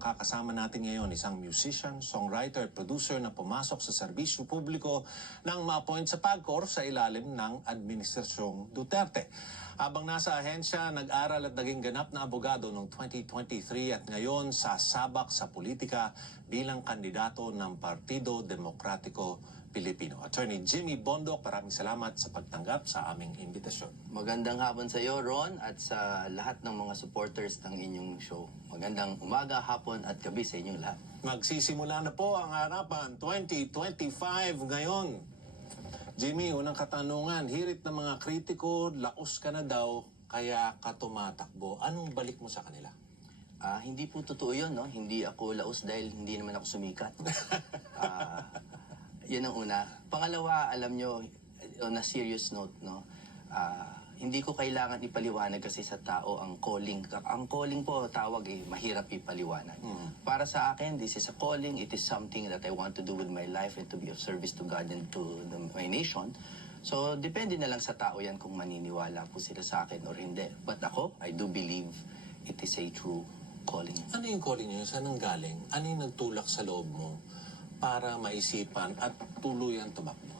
makakasama natin ngayon isang musician, songwriter, producer na pumasok sa serbisyo publiko nang ma-appoint sa PAGCOR sa ilalim ng Administrasyong Duterte. Habang nasa ahensya, nag-aral at naging ganap na abogado noong 2023 at ngayon sasabak sa politika bilang kandidato ng Partido Demokratiko Pilipino. Attorney Jimmy Bondoc, maraming salamat sa pagtanggap sa aming imbitasyon. Magandang hapon sa iyo, Ron, at sa lahat ng mga supporters ng inyong show. Magandang umaga, hapon at gabi sa inyong lahat. Magsisimula na po ang harapan 2025 ngayon. Jimmy, unang katanungan, hirit ng mga kritiko, laos ka na daw, kaya ka tumatakbo. Anong balik mo sa kanila? Hindi po totoo yun, no? Hindi ako laos dahil hindi naman ako sumikat. Yan ang una. Pangalawa, alam nyo, on a serious note, no? Hindi ko kailangan ipaliwanag kasi sa tao ang calling. Ang calling po, tawag mahirap ipaliwanag. Para sa akin, this is a calling. It is something that I want to do with my life and to be of service to God and to my nation. So, depende na lang sa tao yan kung maniniwala po sila sa akin or hindi. But ako, I do believe it is a true calling. Ano yung calling niyo? Saan ang galing? Ano yung nagtulak sa loob mo para maisipan at tuluyan tumakbo?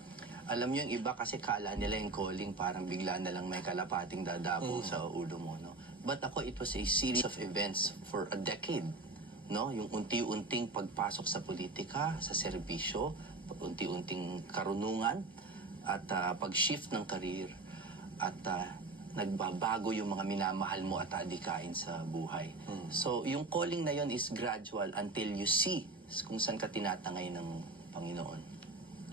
Alam niyo, yung iba kasi kala nila yung calling parang bigla na lang may kalapating dadapo sa ulo mo, no? But ako, it was a series of events for a decade, no? Yung unti-unting pagpasok sa politika, sa serbisyo, unti-unting karunungan, at pag-shift ng career, at nagbabago yung mga minamahal mo at adikain sa buhay. So, yung calling na yon is gradual until you see kung saan ka tinatangay ng Panginoon.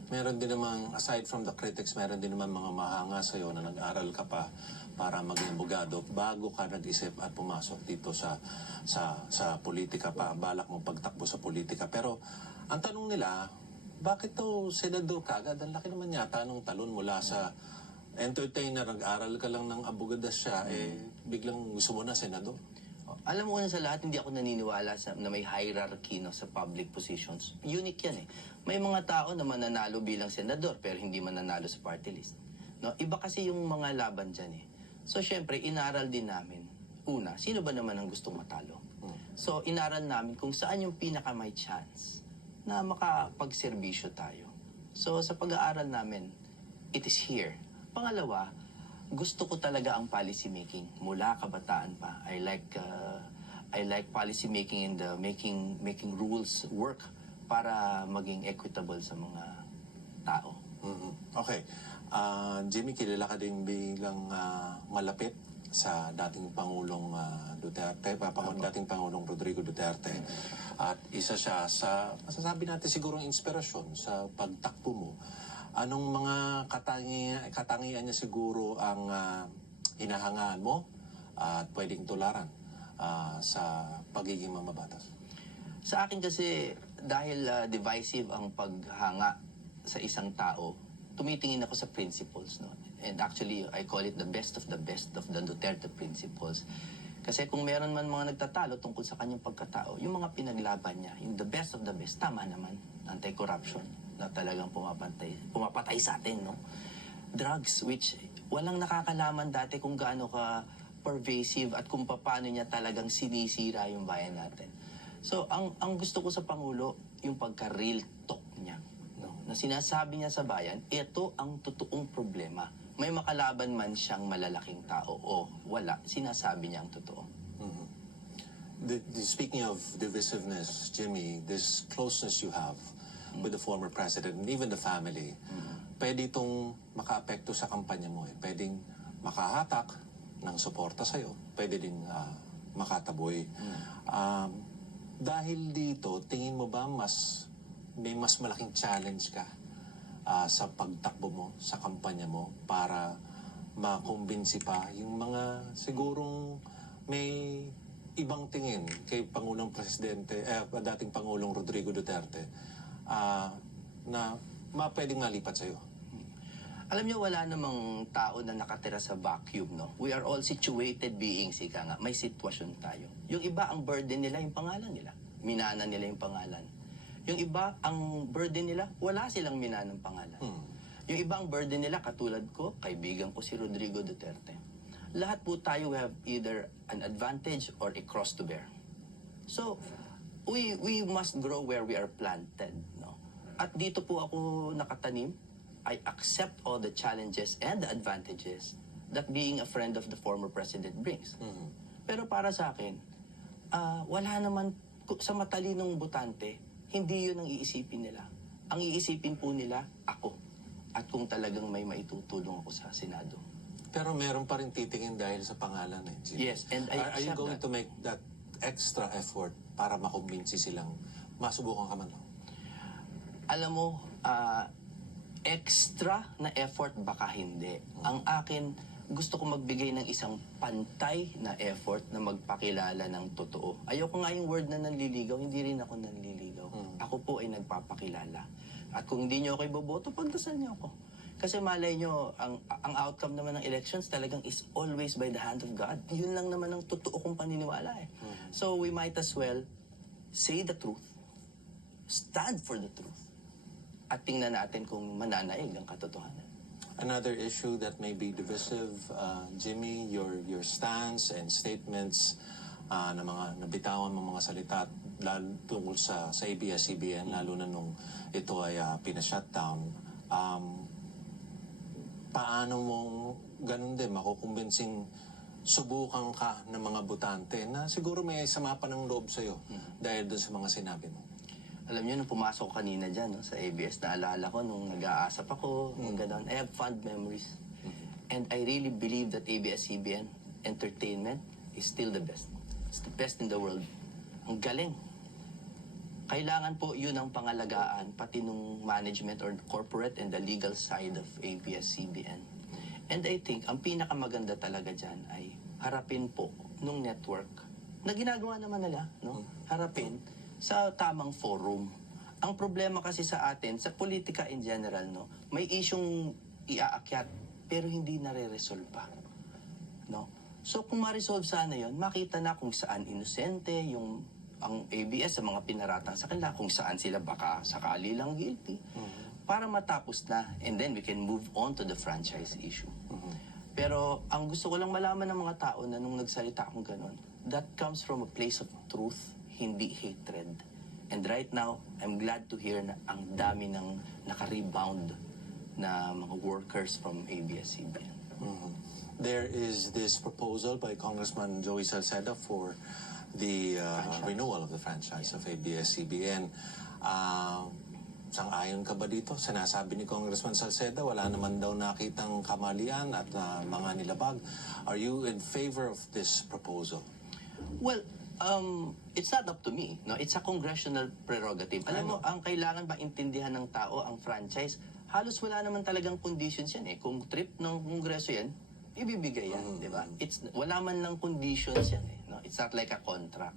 Meron din namang, aside from the critics, meron din naman mga mahanga sa'yo na nag-aral ka pa para maging abogado bago ka nag-isip at pumasok dito sa politika pa, balak mo pagtakbo sa politika. Pero ang tanong nila, bakit to senador ka agad? Ang laki naman yata nung talon mula sa entertainer, nag-aral ka lang ng abogadasya, biglang gusto mo na senador. Alam mo na sa lahat, hindi ako naniniwala na may hierarchy, no, sa public positions. Unique yan eh. May mga tao na mananalo bilang senador pero hindi mananalo sa party list. No? Iba kasi yung mga laban dyan eh. So syempre, inaral din namin. Una, sino ba naman ang gustong matalo? So inaral namin kung saan yung pinaka may chance na makapagserbisyo tayo. So sa pag-aaral namin, it is here. Pangalawa, gusto ko talaga ang policy making mula kabataan pa. I like policy making and making rules work para maging equitable sa mga tao. Okay. Jimmy, kilala ka din bilang malapit sa dating Pangulong Duterte, dating Pangulong Rodrigo Duterte. At isa siya sa, masasabi natin sigurong inspirasyon sa pagtakbo mo. Anong mga katangian niya siguro ang hinahangaan mo at pwedeng tularan sa pagiging mamabatas? Sa akin kasi, dahil divisive ang paghanga sa isang tao, tumitingin ako sa principles, no? And actually, I call it the best of the Duterte principles. Kasi kung meron man mga nagtatalo tungkol sa kanyang pagkatao, yung mga pinaglaban niya, yung the best of the best, tama naman, anti-corruption, na talagang pumapatay sa atin, no? Drugs, which walang nakakalaman dati kung gaano ka pervasive at kung paano niya talagang sinisira yung bayan natin. So, ang gusto ko sa Pangulo, yung pagka-real talk niya, no? Na sinasabi niya sa bayan, ito ang totoong problema. May makalaban man siyang malalaking tao o wala, sinasabi niya ang totoo. Speaking of divisiveness, Jimmy, this closeness you have with the former president and even the family, pwede itong makaapekto sa kampanya mo. Pwedeng makahatak ng suporta sa'yo. Pwede din makataboy. Dahil dito, tingin mo ba may mas malaking challenge ka sa pagtakbo mo, sa kampanya mo, para makumbinsi pa yung mga sigurong may ibang tingin kay Pangulong Presidente, dating Pangulong Rodrigo Duterte, na pwedeng malipat sa'yo? Alam niyo, wala namang tao na nakatira sa vacuum, no? We are all situated beings, ika nga. May sitwasyon tayo. Yung iba, ang burden nila, yung pangalan nila. Minana nila yung pangalan. Yung iba, ang burden nila, wala silang minanang pangalan. Yung iba, ang burden nila, katulad ko, kaibigan ko si Rodrigo Duterte. Lahat po tayo have either an advantage or a cross to bear. So, we must grow where we are planted, no? At dito po ako nakatanim. I accept all the challenges and the advantages that being a friend of the former president brings. Pero para sa akin, wala naman, sa matalinong botante, hindi yun ang iisipin nila. Ang iisipin po nila, ako. At kung talagang may maitutulong ako sa Senado. Pero meron pa rin titingin dahil sa pangalan eh. Jimmy. Yes, and I Are you accept going that. to make that extra effort para makumbinsi silang masubukan ka man? Alam mo, extra na effort baka hindi. Ang akin, gusto ko magbigay ng isang pantay na effort na magpakilala ng totoo. Ayoko nga yung word na nanliligaw, hindi rin ako nanliligaw. Ako po ay nagpapakilala. At kung hindi nyo ako iboboto, pagdasal nyo ako. Kasi malay nyo, ang outcome naman ng elections talagang is always by the hand of God. Yun lang naman ang totoo kong paniniwala eh. So we might as well say the truth, stand for the truth, at tingnan natin kung mananaig ang katotohanan. Another issue that may be divisive, Jimmy, your stance and statements na mga nabitawan mong mga salita tungkol sa ABS-CBN, lalo na nung ito ay pinashutdown. Paano mo ganun din makukumbinsing subukan ka ng mga botante na siguro may sama pa ng loob sa'yo dahil dun sa mga sinabi mo? Alam niyo, nung pumasok ko kanina dyan no, sa ABS, naalala ko nung nag-aasap ako, nung gano'n. I have fond memories. And I really believe that ABS-CBN entertainment is still the best. It's the best in the world. Ang galing. Kailangan po yun ang pangalagaan, pati nung management or corporate and the legal side of ABS-CBN. And I think, ang pinakamaganda talaga dyan ay harapin po nung network na ginagawa naman nila, no? Harapin sa tamang forum. Ang problema kasi sa atin, sa politika in general, no, may isyong iaakyat, pero hindi nare-resolve pa. No? So kung ma-resolve sana yon, makita na kung saan inosente yung ang ABS sa mga pinaratang sa kanila, kung saan sila baka sakali lang guilty, para matapos na, and then we can move on to the franchise issue. Pero ang gusto ko lang malaman ng mga tao na nung nagsalita akong ganon, that comes from a place of truth, hindi hatred. And right now, I'm glad to hear na ang dami ng naka-rebound na mga workers from ABS-CBN. There is this proposal by Congressman Joey Salceda for the renewal of the franchise of ABS-CBN. Sang-ayon ka ba dito? Sinasabi ni Congressman Salceda, wala naman daw nakitang kamalian at mga nilabag. Are you in favor of this proposal? Well, it's not up to me. No? It's a congressional prerogative. Alam mo, ang kailangan ba intindihan ng tao ang franchise, halos wala naman talagang conditions yan eh. Kung trip ng Kongreso yan, ibibigay yan, di ba? Wala man lang conditions yan eh. No? It's not like a contract.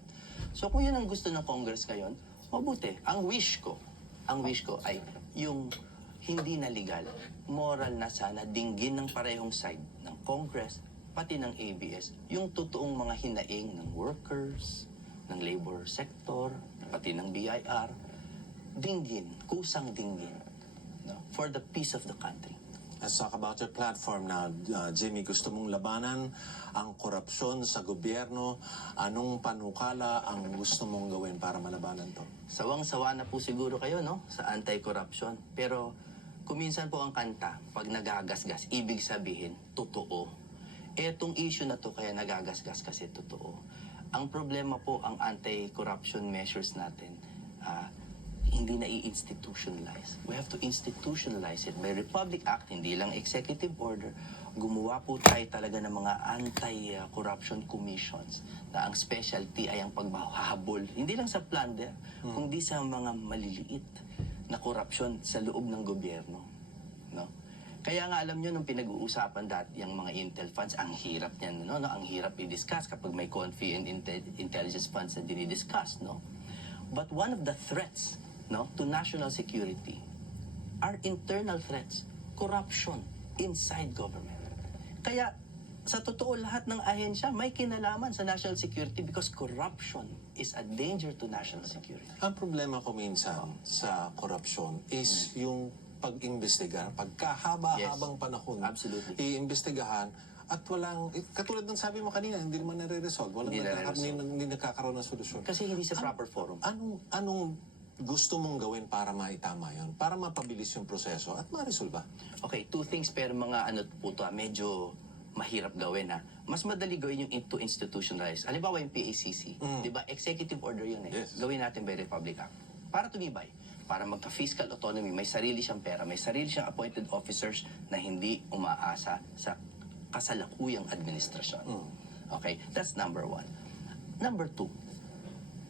So kung yun ang gusto ng Congress ngayon, mabuti. Ang wish ko ay yung hindi na legal, moral na sana dinggin ng parehong side ng Congress, pati ng ABS, yung totoong mga hinaing ng workers, ng labor sector, pati ng BIR, dinggin, kusang dinggin, no? For the peace of the country. Let's talk about your platform now, Jimmy. Gusto mong labanan ang korupsyon sa gobyerno. Anong panukala ang gusto mong gawin para malabanan to? Sawang-sawa na po siguro kayo, no? Sa anti-corruption. Pero kuminsan po ang kanta, pag nagagasgas, ibig sabihin, totoo. Etong issue na to kaya nagagasgas kasi totoo. Ang problema po, ang anti-corruption measures natin, hindi na i-institutionalize. We have to institutionalize it. By Republic Act, hindi lang executive order, gumawa po tayo talaga ng mga anti-corruption commissions na ang specialty ay ang paghahabol, hindi lang sa plunder, kundi sa mga maliliit na korupsyon sa loob ng gobyerno. No? Kaya nga alam nyo, nung pinag-uusapan dati yung mga intel funds, ang hirap niyan, no? Ang hirap i-discuss kapag may confi and intelligence funds na dinidiscuss, no? But one of the threats, no, to national security are internal threats, corruption inside government. Kaya sa totoo lahat ng ahensya may kinalaman sa national security because corruption is a danger to national security. Ang problema ko minsan sa korupsyon is yung pag-imbestiga, pagkahaba-habang panahon, Absolutely. iimbestigahan At walang, katulad ng sabi mo kanina, hindi naman nare-resolve. Hindi nare-resolve. Hindi nagkakaroon ng solusyon. Kasi hindi sa proper forum. Anong gusto mong gawin para maitama yon, para mapabilis yung proseso at ma-resolve ba? Okay, two things pero mga ano po to, medyo mahirap gawin ha. Mas madali gawin yung to institutionalize. Halimbawa yung PACC, di ba? Executive order yun eh. Yes. Gawin natin by Republic Act. Para tumibay, para magka-fiscal autonomy, may sarili siyang pera, may sarili siyang appointed officers na hindi umaasa sa kasalukuyang administrasyon. Okay, that's number one. Number two,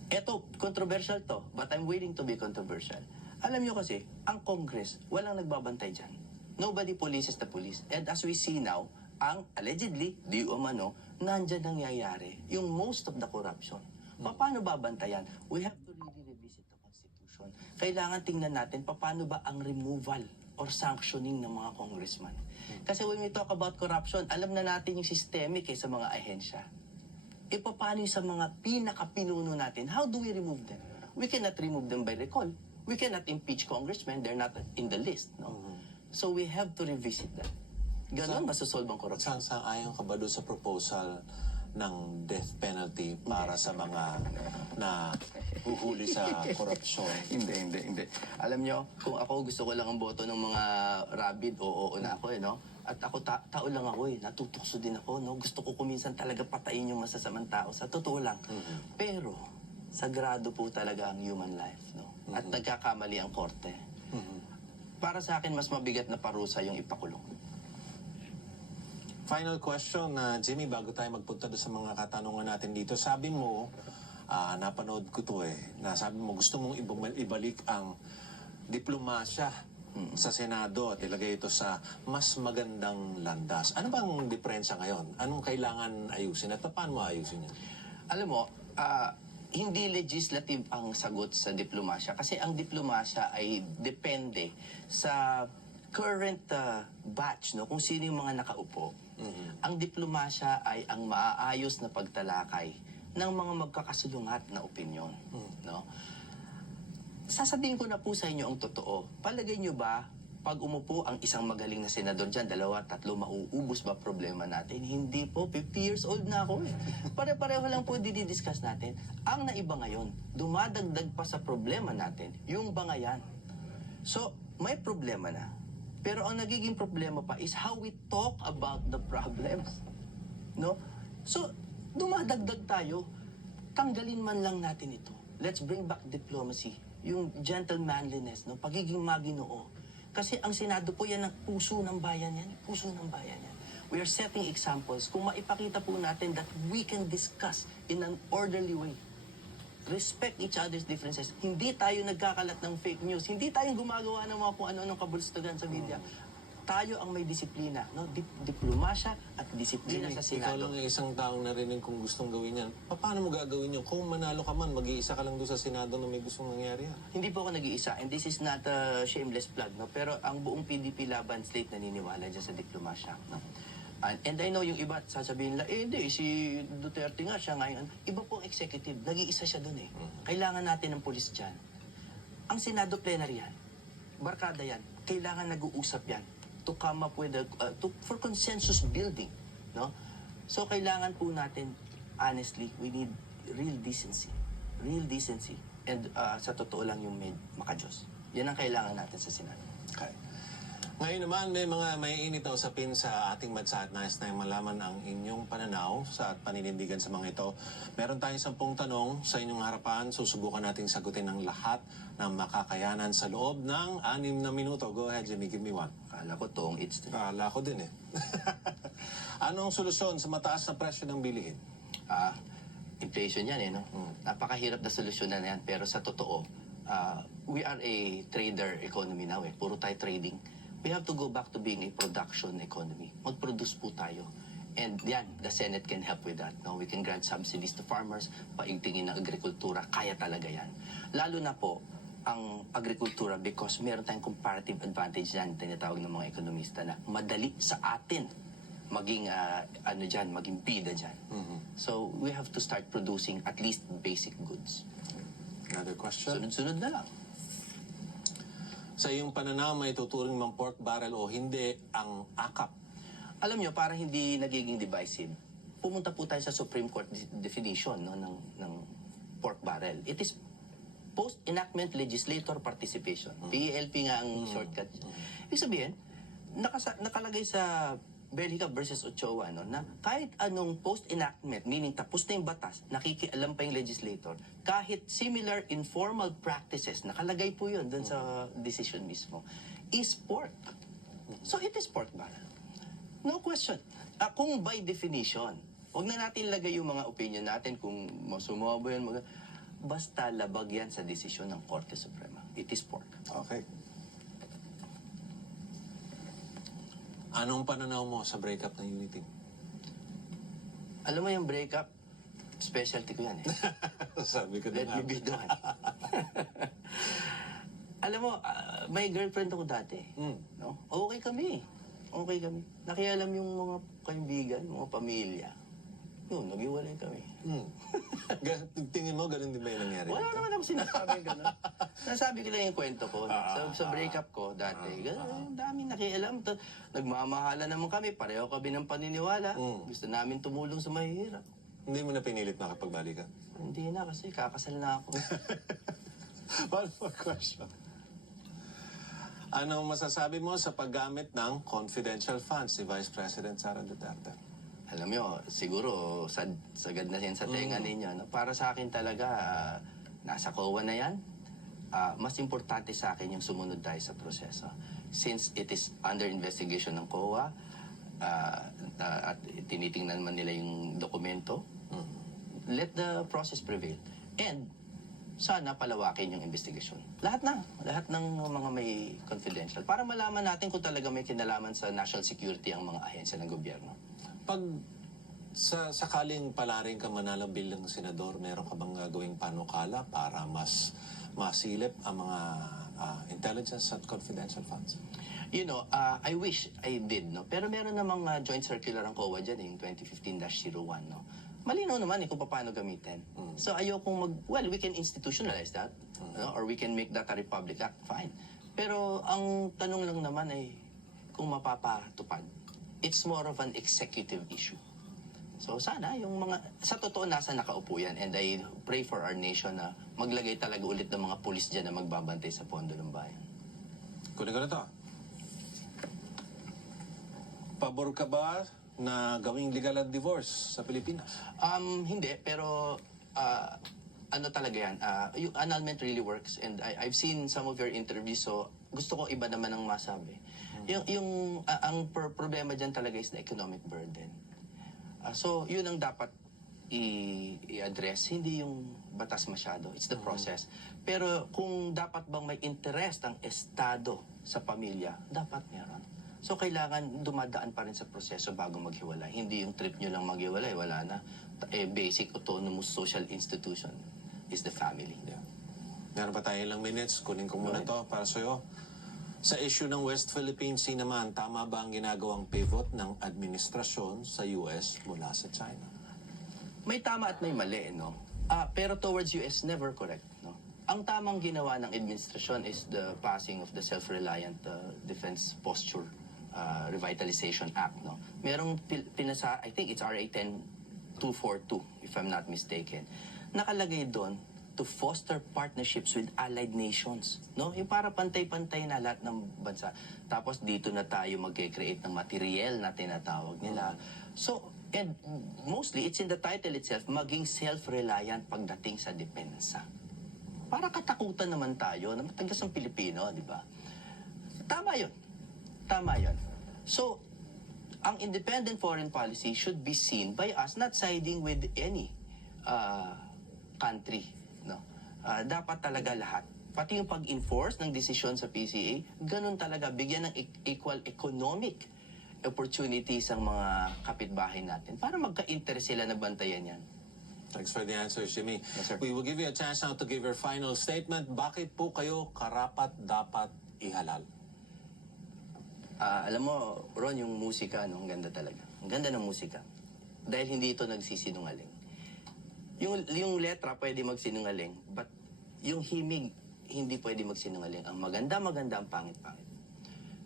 eto, controversial to, but I'm willing to be controversial. Alam nyo kasi, ang Congress, walang nagbabantay dyan. Nobody polices the police. And as we see now, ang allegedly, di umano, nandyan nangyayari yung most of the corruption. Paano babantayan? We have to really revisit the Constitution. Kailangan tingnan natin paano ba ang removal or sanctioning ng mga congressman. Kasi when we talk about corruption, alam na natin yung systemic sa mga ahensya. E paano yung sa mga pinaka-pinuno natin? How do we remove them? We cannot remove them by recall. We cannot impeach congressmen. They're not in the list. No? So we have to revisit that. Ganon masasolve ang corruption. Sang-ayon ka ba doon sa proposal ng death penalty para sa mga na huhuli sa korupsyon? Hindi. Alam nyo, kung ako gusto ko lang ang boto ng mga rabid, oo na ako no? At ako, tao lang ako natutukso din ako, no? Gusto ko kuminsan talaga patayin yung masasamang tao, sa totoo lang. Pero, sagrado po talaga ang human life, no? At nagkakamali ang korte. Para sa akin, mas mabigat na parusa yung ipakulong. Final question, Jimmy, bago tayo magpunta doon sa mga katanungan natin dito. Sabi mo, napanood ko to na sabi mo gusto mong ibalik ang diplomasya sa Senado at ilagay ito sa mas magandang landas. Ano bang diferensya ngayon? Anong kailangan ayusin at paano mo ayusin yun? Alam mo, hindi legislative ang sagot sa diplomasya kasi ang diplomasya ay depende sa current batch, no, kung sino yung mga nakaupo. Ang diplomasya ay ang maaayos na pagtalakay ng mga magkakasulungat na opinyon. No? Sasabihin ko na po sa inyo ang totoo. Palagay nyo ba, pag umupo ang isang magaling na senador dyan, 2, 3, mauubos ba problema natin? Hindi po, 50 years old na ako Pare-pareho lang po didiscuss natin. Ang naiba ngayon, dumadagdag pa sa problema natin, yung bangayan. So, may problema na. Pero ang nagiging problema pa is how we talk about the problems. No? So, dumadagdag tayo. Tanggalin man lang natin ito. Let's bring back diplomacy. Yung gentlemanliness, no? Pagiging maginoo. Kasi ang Senado po yan ang puso ng bayan yan. Puso ng bayan yan. We are setting examples. Kung maipakita po natin that we can discuss in an orderly way. Respect each other's differences. Hindi tayo nagkakalat ng fake news. Hindi tayo gumagawa ng mga kung ano-anong kabulstugan sa media. Tayo ang may disiplina. No? Diplomasya at disiplina Jimmy, sa ikaw Senado. lang yung isang taong narinig kung gustong gawin yan. Paano mo gagawin yun? Kung manalo ka man, mag-iisa ka lang doon sa Senado na may gustong nangyari yan. Hindi po ako nag-iisa. And this is not a shameless plug. No? Pero ang buong PDP laban slate naniniwala dyan sa diplomasya. No? And I know yung iba, sasabihin nila, hindi, si Duterte nga siya ngayon. Iba pong executive, nag-iisa siya doon Kailangan natin ng pulis dyan. Ang Senado plenary yan, barkada yan, kailangan nag-uusap yan to come up with for consensus building. No? So kailangan po natin, honestly, we need real decency. Real decency. And sa totoo lang yung makajos. Yan ang kailangan natin sa Senado. Okay. Ngayon naman, may mga maiinit na usapin sa ating bansa at nais na malaman ang inyong pananaw sa at paninindigan sa mga ito. Meron tayong 10 tanong sa inyong harapan. Susubukan nating sagutin ang lahat ng makakayanan sa loob ng 6 na minuto. Go ahead, Jimmy. Give me one. Kala ko toong it's Kala ko din Anong solusyon sa mataas na presyo ng bilihin? Inflation yan no? Napakahirap na solusyonan yan. Pero sa totoo, we are a trader economy now Puro tayo trading. We have to go back to being a production economy. Mag-produce po tayo. And yan, the Senate can help with that. No? We can grant subsidies to farmers, paigtingin ng agrikultura, kaya talaga yan. Lalo na po, ang agrikultura because meron tayong comparative advantage yan, tinatawag ng mga ekonomista na madali sa atin maging maging bida dyan. So we have to start producing at least basic goods. Another question? Sunod-sunod na lang. Sa iyong pananaw, may tuturing mang pork barrel o hindi ang AKAP? Alam nyo, para hindi nagiging divisive, pumunta po tayo sa Supreme Court definition no, ng pork barrel. It is post-enactment legislator participation. PELP nga ang shortcut. Ibig sabihin, nakalagay sa Bellica versus Ochoa no, na kahit anong post-enactment, meaning tapos na yung batas, nakikialam pa yung legislator, kahit similar informal practices, nakalagay po yun dun sa decision mismo, is pork. So it is pork barrel. No question. Kung by definition, huwag na natin lagay yung mga opinion natin kung masumo ba yun. Basta labag yan sa desisyon ng Korte Suprema. It is pork. Okay. Anong pananaw mo sa breakup ng Unity? Alam mo yung breakup, specialty ko yan eh. Sabi ko Let na me be done. Alam mo, may girlfriend ako dati. No? Okay kami. Okay kami. Nakialam yung mga kaibigan, mga pamilya. Yun, nag-iwalay kami. Tingin mo, ganun din ba yung nangyari? Wala naman ako sinasabi gano'n. Nasabi ko lang yung kwento ko. Sa breakup ko dati, ang daming nakialam. Nagmamahala naman kami. Pareho kami ng paniniwala. Gusto namin tumulong sa mahihirap. Hindi mo na pinilit makapagbalikan? Hindi na kasi kakasal na ako. One more question. Anong masasabi mo sa paggamit ng confidential funds ni Vice President Sara Duterte? Alam nyo, siguro sagad na yan sa tenga ninyo. No? Para sa akin talaga, nasa COA na yan. Mas importante sa akin yung sumunod tayo sa proseso. Since it is under investigation ng COA, at tinitingnan man nila yung dokumento, let the process prevail. And sana palawakin yung investigasyon. Lahat ng mga may confidential. Para malaman natin kung talaga may kinalaman sa national security ang mga ahensya ng gobyerno. Pag sakaling palaring ka manalo bilang senador, meron ka bang gagawing panukala para mas masilip ang mga intelligence at confidential funds? You know, I wish I did, no? Pero meron namang joint circular ang COA dyan, yung 2015-01, no? Malinaw naman kung paano gamitin. So ayokong we can institutionalize that, no? Or we can make that a Republic Act, fine. Pero ang tanong lang naman ay kung mapapatupad. It's more of an executive issue. So sana yung sa totoo nasa nakaupo yan, and I pray for our nation na maglagay talaga ulit ng mga pulis dyan na magbabantay sa pondo ng bayan. Kunin ko na to. Pabor ka ba na gawing legal ang divorce sa Pilipinas? Hindi, pero ano talaga yan, yung annulment really works, and I've seen some of your interviews, so gusto ko iba naman ang masabi. Ang problema dyan talaga is the economic burden. So yun ang dapat i-address, hindi yung batas masyado, it's the process. Pero kung dapat bang may interest ang Estado sa pamilya, dapat meron. So kailangan dumadaan pa rin sa proseso bago maghiwalay. Hindi yung trip nyo lang maghiwalay, wala na. Basic autonomous social institution is the family. Yeah. Meron pa tayo ilang minutes. Kunin ko muna to para sa'yo. Sa issue ng West Philippine Sea naman, tama ba ang ginagawang pivot ng administrasyon sa US mula sa China? May tama at may mali, no? Pero towards US, never correct, no? Ang tamang ginawa ng administrasyon is the passing of the Self-Reliant Defense Posture Revitalization Act, no? Merong pinasa, I think it's RA 10242, if I'm not mistaken. Nakalagay doon to foster partnerships with allied nations, no? Yung para pantay-pantay na lahat ng bansa. Tapos dito na tayo mag-create ng material na tinatawag nila. So, and mostly, it's in the title itself, maging self-reliant pagdating sa depensa. Para katakutan naman tayo na matagas ang Pilipino, di ba? Tama yun. Tama yun. So, ang independent foreign policy should be seen by us not siding with any country. No? Dapat talaga lahat. Pati yung pag-enforce ng desisyon sa PCA, ganun talaga. Bigyan ng equal economic opportunities ang mga kapitbahay natin para magka-interest sila na bantayan yan. Thanks for the answer, Jimmy. Yes, sir. We will give you a chance now to give your final statement. Bakit po kayo karapat-dapat ihalal? Alam mo, Ron, yung musika, no, ang ganda talaga. Ang ganda ng musika. Dahil hindi ito nagsisinungaling. Yung letra pwede magsinungaling, but yung himig hindi pwede magsinungaling. Ang maganda, ang pangit-pangit.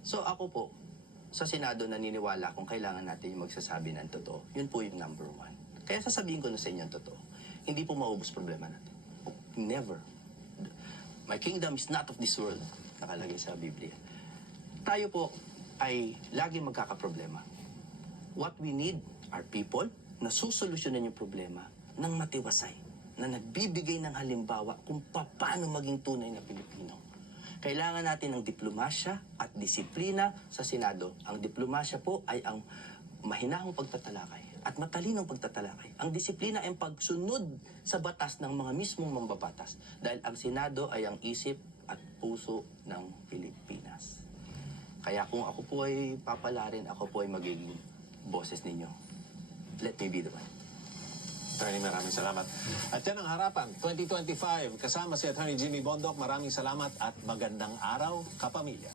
So ako po, sa Senado naniniwala kung kailangan natin yung magsasabi ng totoo. Yun po yung number one. Kaya sasabihin ko na sa inyo ang totoo. Hindi po maubos problema natin. Never. My kingdom is not of this world. Nakalagay sa Biblia. Tayo po ay lagi magkakaproblema. What we need are people na susolusyonan yung problema ng matiwasay, na nagbibigay ng halimbawa kung paano maging tunay na Pilipino. Kailangan natin ng diplomasya at disiplina sa Senado. Ang diplomasya po ay ang mahinahong pagtatalakay at matalinong pagtatalakay. Ang disiplina ay ang pagsunod sa batas ng mga mismong mambabatas. Dahil ang Senado ay ang isip at puso ng Pilipinas. Kaya kung ako po ay papalarin, ako po ay magiging boses ninyo. Let me be the one. Attorney, maraming salamat. At yan ang harapan, 2025. Kasama si Attorney Jimmy Bondoc. Maraming salamat at magandang araw, kapamilya.